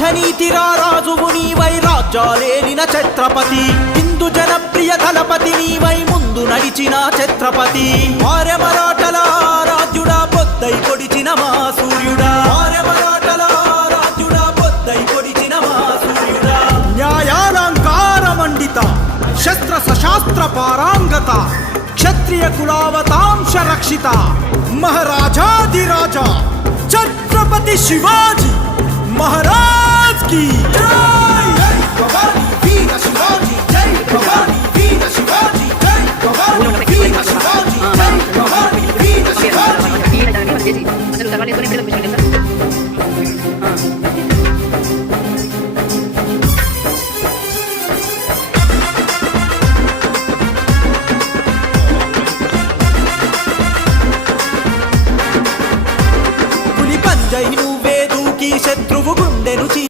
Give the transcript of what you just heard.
రాజనీతిరా రాజువు నీవై రాజ్యాలేలిన ఛత్రపతి హిందూ జనప్రియ దళపతి నీవై ముందు నడిచిన ఛత్రపతి ఆర్య మరాఠల రాజ్యుడా పొద్దై పొడిచిన మా సూర్యుడా ఆర్య మరాఠల రాజ్యుడా పొద్దై పొడిచిన మా సూర్యుడా న్యాయాలంకార మండిత శస్త్ర సశాస్త్ర పారాంగత క్షత్రియ కులావతాంశ రక్షిత మహారాజాధిరాజా ఛత్రపతి శివాజీ महाराज की